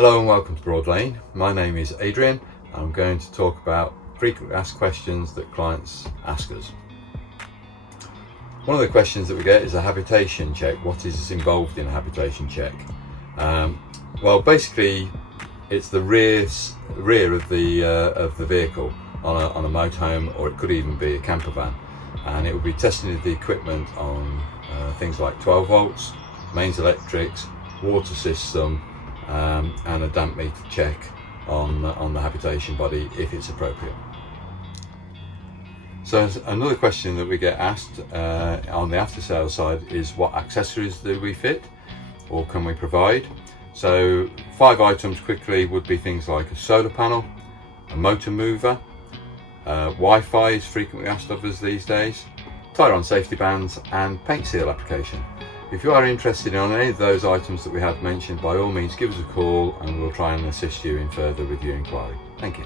Hello and welcome to Broadlane. My name is Adrian. I'm going to talk about frequently asked questions that clients ask us. One of the questions that we get is a habitation check. What is involved in a habitation check? Well, basically, it's the rear of the vehicle on a motorhome, or it could even be a camper van, and it will be testing the equipment on things like 12 volts, mains electrics, water system, and a damp meter check on the habitation body if it's appropriate. So another question that we get asked on the after sales side is, what accessories do we fit or can we provide? So 5 items quickly would be things like a solar panel, a motor mover, Wi-Fi is frequently asked of us these days, tyre on safety bands, and paint seal application. If you are interested in any of those items that we have mentioned, by all means give us a call and we'll try and assist you in further with your inquiry. Thank you.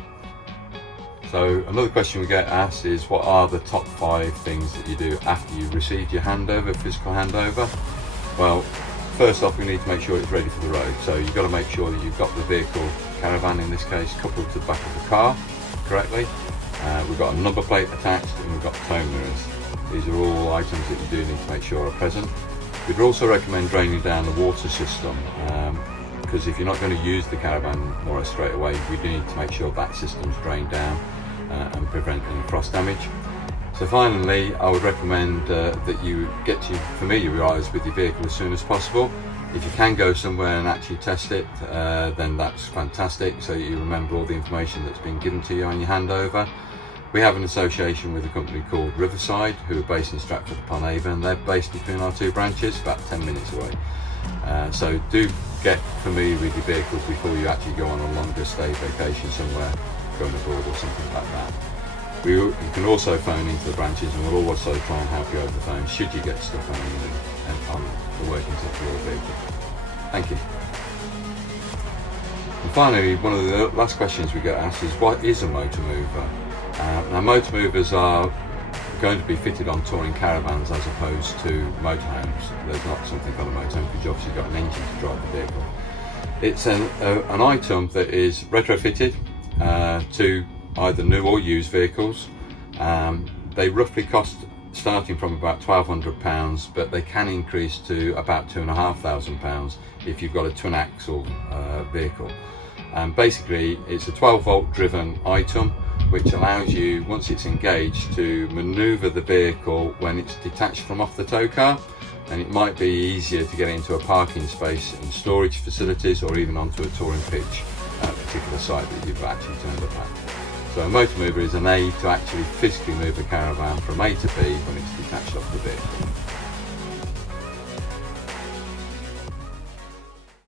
So another question we get asked is, what are the top 5 things that you do after you've received your handover, physical handover? Well, first off, we need to make sure it's ready for the road. So you've got to make sure that you've got the vehicle, caravan in this case, coupled to the back of the car correctly. We've got a number plate attached and we've got tow mirrors. These are all items that you do need to make sure are present. We'd also recommend draining down the water system, because if you're not going to use the caravan more or less straight away, we do need to make sure that system's drained down and prevent any frost damage. So finally, I would recommend that you get familiarised with your vehicle as soon as possible. If you can go somewhere and actually test it, then that's fantastic, so you remember all the information that's been given to you on your handover. We have an association with a company called Riverside, who are based in Stratford upon Avon. They're based between our 2 branches, about 10 minutes away. So do get familiar with your vehicles before you actually go on a longer stay vacation somewhere, going abroad or something like that. You can also phone into the branches and we'll also try and help you over the phone should you get stuck on the workings of your vehicle. Thank you. And finally, one of the last questions we get asked is, what is a motor mover? Now, motor movers are going to be fitted on touring caravans as opposed to motorhomes. There's not something on a motorhome because you've obviously got an engine to drive the vehicle. It's an item that is retrofitted to either new or used vehicles. They roughly cost starting from about £1,200, but they can increase to about £2,500 if you've got a twin axle vehicle. And basically it's a 12 volt driven item which allows you, once it's engaged, to manoeuvre the vehicle when it's detached from off the tow car, and it might be easier to get into a parking space in storage facilities or even onto a touring pitch at a particular site that you've actually turned up at. So a motor mover is an aid to actually physically move a caravan from A to B when it's detached off the vehicle.